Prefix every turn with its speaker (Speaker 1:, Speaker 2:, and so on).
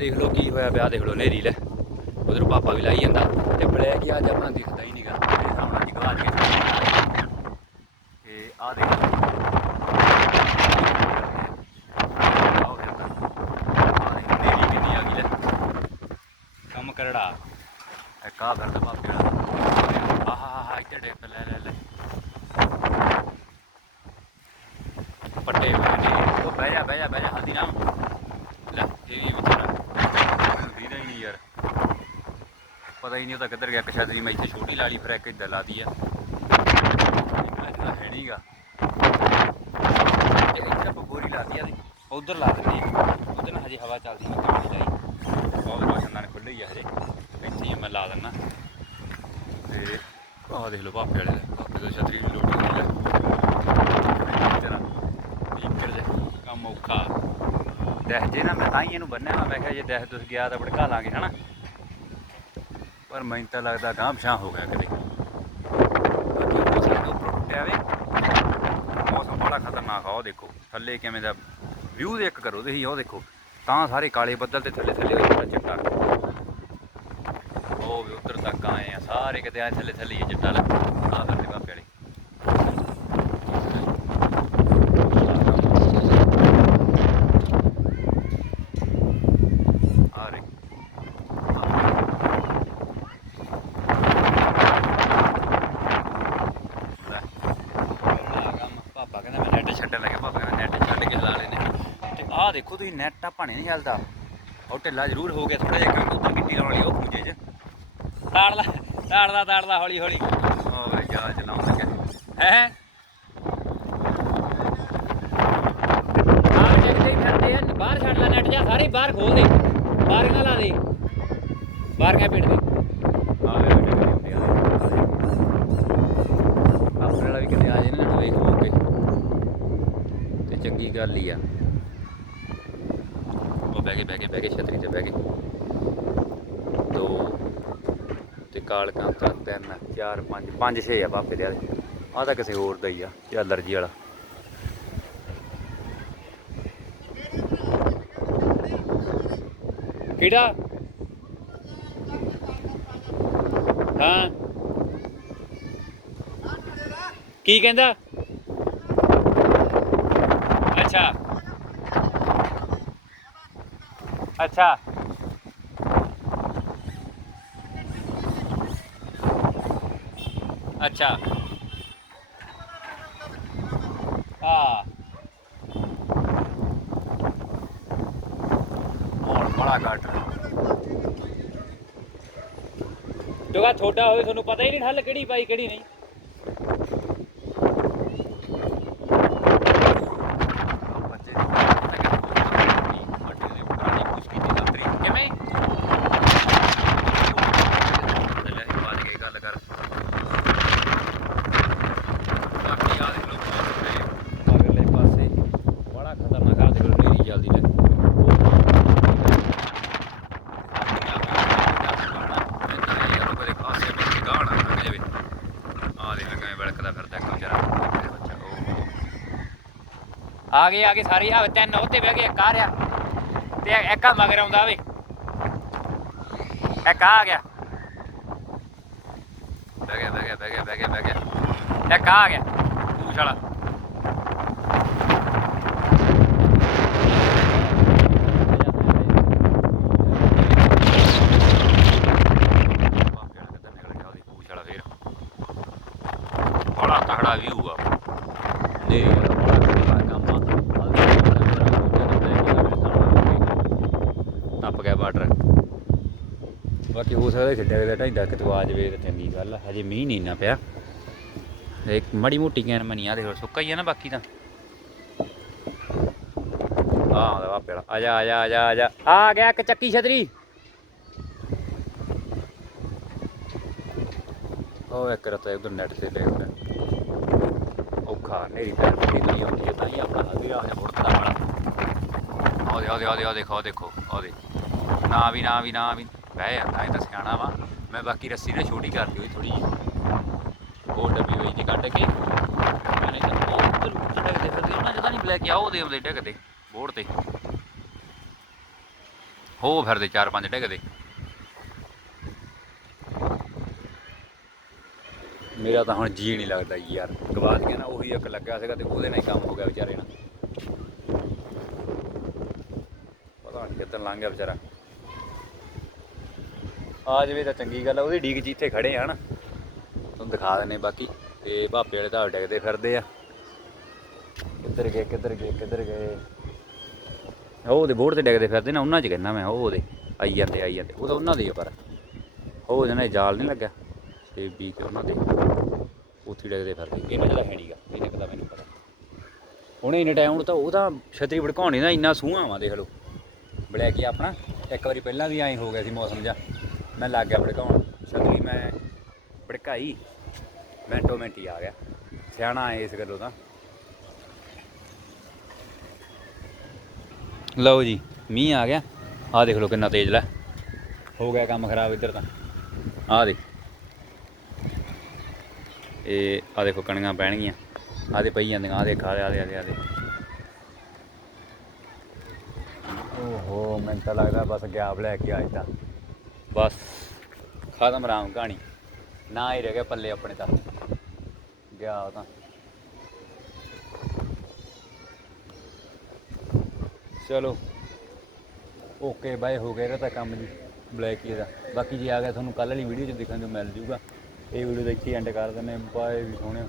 Speaker 1: ਦੇਖ ਲਓ ਕੀ ਹੋਇਆ ਪਿਆ, ਦੇਖ ਲਓ ਨੇਰੀ ਲੈ। ਉਧਰ ਪਾਪਾ ਵੀ ਲਾਈ ਜਾਂਦਾ। ਤੇ ਬਲੈਕ ਹੀ ਅੱਜ ਆਪਣਾ ਦਿਖਦਾ ਹੀ ਨਹੀਂਗਾ। ਮੇਰੇ ਸਾਹਮਣੇ ਦੀ ਗਵਾਚ ਕੇ ਤੇ ਆ ਦੇਖ ਕੰਮ ਕਰੜਾ। ਇੱਕ ਆ ਫਿਰਦਾ ਪਾਪੇ ਵਾਲਾ ਆਹਾ ਹਾ ਹਾ ਇੱਧਰ ਡੇਪ ਲੈ ਲੈ ਲੈ ਪੱਟੇ ਹੋਏ ਨੇ ਉਹ ਬਹਿ ਜਾ ਬਹਿ ਜਾ ਬਹਿ ਜਾ ਹਲਦੀ ਰਾਮ ਲੈ ਇਹ ਵੀ ਵਿਚਾਰਾ ਮੈਨੂੰ ਦੀਦਾ ਹੀ ਨਹੀਂ ਯਾਰ ਪਤਾ ਹੀ ਨਹੀਂ, ਉਹ ਤਾਂ ਕਿੱਧਰ ਗਿਆ? ਕਸ਼ਾਦ ਦੀ ਮੈਂ ਇੱਥੇ ਛੋਟੀ ਲਾਲੀ ਫਿਰ ਇੱਕ ਇੱਧਰ ਲਾਦੀ ਆ। ਨਿਕਲਿਆ ਤਾਂ ਹੈ ਨਹੀਂਗਾ ਤੇ ਇੱਧਰ ਬਗੋਰੀ ਲਾਦੀ ਆ ਉਧਰ ਲਾ ਦਿੰਦੇ ਆ। ਉਧਰ ਹਜੇ ਹਵਾ ਚੱਲਦੀ ਮੈਂ ਤਾਂ ਨਹੀਂ ਲਾਈ ਬਹੁਤ ਰੋਸ਼ਨਦਾਨ ਖੁੱਲੇ ਆ ਹਜੇ। ਇੱਥੇ ਹੀ ਮੈਂ ਲਾ ਦਿੰਨਾ। ਤੇ ਆਹ ਦੇਖ ਲਓ ਭਾਪੇ ਵਾਲੇ ਦੇ। ਭਾਪੇ ਤੋਂ ਛਤਰੀ ਦੀ ਲੋੜ ਨਹੀਂ ਜੇ। ਕੰਮ ਔਖਾ। ਦਹ ਜੇ ਨਾ ਮੈਂ ਤਾਂ ਹੀ ਇਹਨੂੰ ਬੰਨਿਆ ਵਾ। ਮੈਂ ਕਿਹਾ ਜੇ ਦਹ ਤੁਸ ਗਿਆ ਤਾਂ ਭੜਕਾ ਲਾਂਗੇ, ਹਨਾ? ਪਰ ਮੈਨੂੰ ਤਾਂ ਲੱਗਦਾ ਗਾਂਹ ਪਛਾਂ ਹੋ ਗਿਆ ਕਦੇ ਬਾਕੀ ਹੋ ਸਕਦਾ ਉੱਪਰੋਂ ਟੁੱਟਿਆ ਵੇ। ਮੌਸਮ ਬੜਾ ਖਤਰਨਾਕ ਆ, ਉਹ ਦੇਖੋ। ਥੱਲੇ ਕਿਵੇਂ ਦਾ ਵਿਊ ਦੇਖ ਕਰੋ ਤੁਸੀਂ, ਉਹ ਦੇਖੋ। ਤਾਂ ਸਾਰੇ ਕਾਲੇ ਬੱਦਲ ਤੇ ਥੱਲੇ ਥੱਲੇ ਹੋਇਆ ਚਿੱਟਾ। ਉਹ ਵੀ ਉੱਧਰ ਤੱਕ ਆਏ ਆ, ਸਾਰੇ ਕਿਤੇ ਆਏ ਥੱਲੇ ਥੱਲੇ ਹੀ ਚਿੱਟਾ ਲੱਗ। ਆ ਕਰਦੇ ਬਾਪੇ ਵਾਲੇ ਆ ਰਹੇ ਲੈ ਆ ਕੰਮ ਪਾਪਾ ਕਹਿੰਦਾ ਮੈਂ ਨੈਟ ਛੱਡਣ ਲੱਗਾ ਪਾਪਾ ਕਹਿੰਦਾ ਨੈਟ ਛੱਡ ਕੇ ਲਾ ਲੈਨੇ ਤੇ ਆਹ ਦੇਖੋ ਤੁਸੀਂ ਨੈਟ ਆ ਭਾਣੇ ਨਹੀਂ ਚੱਲਦਾ। ਉਹ ਢਿੱਲਾ ਜ਼ਰੂਰ ਹੋ ਗਿਆ ਥੋੜਾ ਜਿਹਾ ਕਿਉਂਕਿ ਉੱਧਰ ਗਿੱਟੀ ਲਾਉਣ ਲਈ ਉਹ ਪੂਜੇ 'ਚ। ਤਾੜਦਾ ਤਾੜਦਾ ਤਾੜਦਾ ਹੌਲੀ ਹੌਲੀ। ਓਏ ਜਾ ਚਲਾਉਣ ਲੱਗਾ ਹੈ? ਹੀ ਬਾਹਰ ਛੱਡ ਲੈ ਨੈਟ ਜਾ ਸਾਰੇ ਬਾਹਰ ਖੋਲ ਦੇ। ਬਾਰੀਆਂ ਲਾ ਦੇ। ਬਾਰੀਆਂ ਪਿੱਟ ਦੇ ਆਪਣੇ ਵਾਲਾ ਵੀ ਕਿਤੇ ਆ ਜੇ ਨਾ ਵੇਖ ਕੇ ਤੇ ਚੰਗੀ ਗੱਲ ਹੀ ਆ। ਬਹਿ ਗਏ ਬਹਿ ਗਏ ਬਹਿ ਗਏ, ਛਤਰੀ ਤੇ ਬਹਿ ਗਏ। ਦੋ ਤੇ ਕਾਲਕਾਂ ਤਾਂ ਤਿੰਨ, ਚਾਰ, ਪੰਜ ਪੰਜ, ਛੇ ਆ ਬਾਪੇ ਦੇ ਆ ਤਾਂ ਕਿਸੇ ਹੋਰ ਦਾ ਹੀ ਆ, ਇਹ ਅਲਰਜੀ ਵਾਲਾ। ਕਿਹੜਾ? ਹਾਂ। ਕੀ ਕਹਿੰਦਾ ਅੱਛਾ ਅੱਛਾ। ਅੱਛਾ। ਆ ਹੋਰ ਬੜਾ ਘੱਟ ਜੋਗਾ ਛੋਟਾ ਹੋਵੇ, ਤੁਹਾਨੂੰ ਪਤਾ ਹੀ ਨਹੀਂ ਹੱਲ ਕਿਹੜੀ ਪਾਈ, ਕਿਹੜੀ ਨਹੀਂ ਬੱਚੇ ਦੀ ਪੁਰਾਣੀ ਕੁਛ ਕੀਤੀ ਸੰਤਰੀ ਕਿਵੇਂ ਲੈ ਬਾਤ ਕੇ ਗੱਲ ਕਰ ਬਾਕੀ ਆ ਦੇਖ ਲਓ ਅਗਲੇ ਪਾਸੇ ਬੜਾ ਖਤਰਨਾਕ ਆ ਦੇਖ ਲਓ ਨੇਰੀ ਜਲਦੀ ਲੈ ਆ ਗਏ ਆ ਗਏ ਸਾਰੇ ਆ ਤਿੰਨ ਉੱਤੇ ਬਹਿ ਗਏ ਇੱਕ ਆ ਰਿਹਾ ਤੇ ਇੱਕ ਆ ਮਗਰ ਆਉਂਦਾ ਵੇ। ਇੱਕ ਆ ਗਿਆ। ਬਹਿ ਗਿਆ ਬਹਿ ਗਿਆ ਬਹਿ ਗਿਆ ਬਹਿ ਗਿਆ ਬਹਿ ਗਿਆ। ਇੱਕ ਆ ਗਿਆ ਪੂਛ ਵਾਲਾ। ਬੜਾ ਤਗੜਾ ਵਿਊ ਆ। ਨੇ ਬੜਾ ਤਗੜਾ ਕੰਮ ਆ ਟੱਪ ਗਿਆ ਬਾਰਡਰ ਬਾਕੀ ਹੋ ਸਕਦਾ ਛੱਡਿਆ ਗਿਆ ਢਾਈ ਦਰਖਤ ਆ ਜਾਵੇ ਤੇ ਚੰਗੀ ਗੱਲ ਆ। ਹਜੇ ਮੀਂਹ ਨਹੀਂ ਨਾ ਪਿਆ। ਇੱਕ ਮੜੀ ਮੋਟੀ ਕੈਨ ਮਨੀ ਆ, ਦੇਖੋ, ਸੁੱਕਾ ਹੀ ਆ ਨਾ ਬਾਕੀ ਤਾਂ। ਆ ਆਉਂਦਾ ਬਾਪੇ ਵਾਲਾ, ਆ ਜਾ ਆ ਜਾ ਆ ਜਾ ਆ ਜਾ। ਆ ਗਿਆ ਇੱਕ ਚੱਕੀ ਛਤਰੀ। ਉਹ ਇੱਕ ਰਤਾ ਉਧਰ ਨੈਟ ਤੇ ਲੈ। ਉਧਰ ਔਖਾ ਨੇਰੀ ਪੈਰ ਪੱਟੀ ਨਹੀਂ ਆਉਂਦੀ ਹੈ ਤਾਂ ਹੀ ਆਪਣਾ ਲੱਗ ਆ ਜਾ ਮੁੜਦਾ ਵਾਲਾ ਆਦੇ ਆਦੇ ਆਦੇ ਆ ਦੇਖੋ ਆ ਦੇਖੋ ਆ ਦੇ। ਨਾ ਵੀ ਨਾ ਵੀ ਨਾ ਵੀ। ਬਹਿ ਜਾਂਦਾ ਇਹ ਤਾਂ ਸਿਆਣਾ ਵਾ। ਮੈਂ ਬਾਕੀ ਰੱਸੀ ਨਾ ਛੋਟੀ ਕਰਦੀ ਹੋਈ ਥੋੜੀ ਜਿਹੀ। ਉਹ ਡੱਬੀ ਹੋਈ ਜੀ ਕੱਢ ਕੇ। ਮੈਨੇ ਤਾਂ ਉਹ ਉੱਧਰ ਉੱਧਰ ਫਿਰਦੇ ਉਹਨਾਂ ਜਦਾਂ ਨਹੀਂ ਬਲੈਕ ਆ ਉਹਦੇ ਉਹਦੇ ਡਿੱਗਦੇ ਬੋਰਡ ਤੇ। ਹੋ ਫਿਰਦੇ ਚਾਰ ਪੰਜ ਡਿੱਗਦੇ ਮੇਰਾ ਤਾਂ ਹੁਣ ਜੀ ਨਹੀਂ ਲੱਗਦਾ ਯਾਰ। ਗਵਾਚ ਗਿਆ ਨਾ ਉਹੀ ਇੱਕ ਲੱਗਾ ਸੀਗਾ ਤੇ ਉਹਦੇ ਨਾਲ ਹੀ ਕੰਮ ਹੋ ਗਿਆ ਵਿਚਾਰੇ ਨਾਲ। ਪਤਾ ਨਹੀਂ ਕਿੱਧਰ ਲੰਘ ਗਿਆ ਵਿਚਾਰਾ। ਆ ਜਵੇ ਤਾਂ ਚੰਗੀ ਗੱਲ ਆ, ਉਹਦੀ ਡੀਕ 'ਚ ਇੱਥੇ ਖੜੇ ਆ ਨਾ। ਤੁਹਾਨੂੰ ਦਿਖਾ ਦਿੰਨੇ ਬਾਕੀ, ਤੇ ਭਾਪੇ ਵਾਲੇ ਤਾਂ ਡਿੱਗਦੇ ਫਿਰਦੇ ਆ। ਕਿੱਧਰ ਗਏ ਕਿੱਧਰ ਗਏ ਕਿੱਧਰ ਗਏ? ਉਹ ਉਹਦੇ ਬੋਰਡ ਤੇ ਡਿੱਗਦੇ ਫਿਰਦੇ ਨਾ, ਉਹਨਾਂ 'ਚ ਕਹਿੰਦਾ ਮੈਂ, ਉਹ ਉਹਦੇ ਆਈ ਜਾਂਦੇ ਆਈ ਜਾਂਦੇ, ਉਹ ਤਾਂ ਉਹਨਾਂ ਦੇ ਆ ਪਰ। ਉਹ ਜਿਹਨਾਂ ਜਾਲ ਨਹੀਂ ਲੱਗਾ, ਤੇ ਵੀ ਤੇ ਉਹਨਾਂ ਦੇ। ਉੱਥੇ ਹੀ ਡਿੱਗਦੇ ਫਿਰਦੇ ਇਹਨਾਂ ਜਿਹੜਾ ਹੈ ਨਹੀਂਗਾ ਇਹਨੇ ਪਤਾ ਮੈਨੂੰ ਪਤਾ। ਉਹਨੇ ਇੰਨੇ ਟਾਈਮ ਤਾਂ ਉਹ ਤਾਂ ਛਤਰੀ ਭੜਕਾਉਣੀ ਨਾ, ਇੰਨਾ ਸੂਹਾ ਵਾ, ਦੇਖ ਲਓ। ਬਲੈਕ ਹੀ ਆਪਣਾ, ਇੱਕ ਵਾਰੀ ਪਹਿਲਾਂ ਵੀ ਐਂ ਹੋ ਗਿਆ ਸੀ ਮੌਸਮ ਜਿਹਾ। ਮੈਂ ਲੱਗ ਗਿਆ ਭੜਕਾਉਣ। ਛਤਰੀ ਮੈਂ ਭੜਕਾਈ। ਮਿੰਟੋ ਮਿੰਟ ਹੀ ਆ ਗਿਆ। ਸਿਆਣਾ ਇਸ ਗੱਲੋਂ ਤਾਂ। ਲਓ ਜੀ, ਮੀਂਹ ਆ ਗਿਆ। ਆਹ ਦੇਖ ਲਓ ਕਿੰਨਾ ਤੇਜ਼ ਲੈ। ਹੋ ਗਿਆ ਕੰਮ ਖਰਾਬ ਇੱਧਰ ਤਾਂ। ਆ ਦੇ ਇਹ ਆਹ ਦੇਖੋ ਕਣੀਆਂ ਪੈਣਗੀਆਂ। ਆਹ ਦੇ ਪਈ ਜਾਂਦੀਆਂ ਆਹ ਦੇਖ ਆ ਦੇ, ਆਹ ਦੇ ਆਹ ਦੇ ਓਹੋ, ਮੈਨੂੰ ਤਾਂ ਲੱਗਦਾ ਬਸ ਗੈਪ ਲੈ ਕੇ ਆਇਆ ਤਾਂ। ਬਸ, ਖਤਮ ਰਾਮ ਕਹਾਣੀ। ਨਾ ਹੀ ਰਹਿ ਗਿਆ ਪੱਲੇ ਆਪਣੇ ਤਾਂ ਗਿਆ ਉਹ ਤਾਂ। ਚਲੋ ਓਕੇ ਬਾਏ ਹੋ ਗਿਆ ਇਹਦਾ ਤਾਂ ਕੰਮ ਜੀ ਬਲੈਕ ਹੀ ਦਾ। ਬਾਕੀ ਜੀ ਆ ਗਿਆ ਤੁਹਾਨੂੰ ਕੱਲ ਵਾਲੀ ਵੀਡੀਓ 'ਚ ਦੇਖਣ ਨੂੰ ਮਿਲ ਜੂਗਾ। ਇਹ ਵੀਡੀਓ ਦਾ ਇੱਥੇ ਐਂਡ ਕਰ ਦਿੰਦੇ ਬਾਏ ਵੀ ਸੋਹਣਿਓ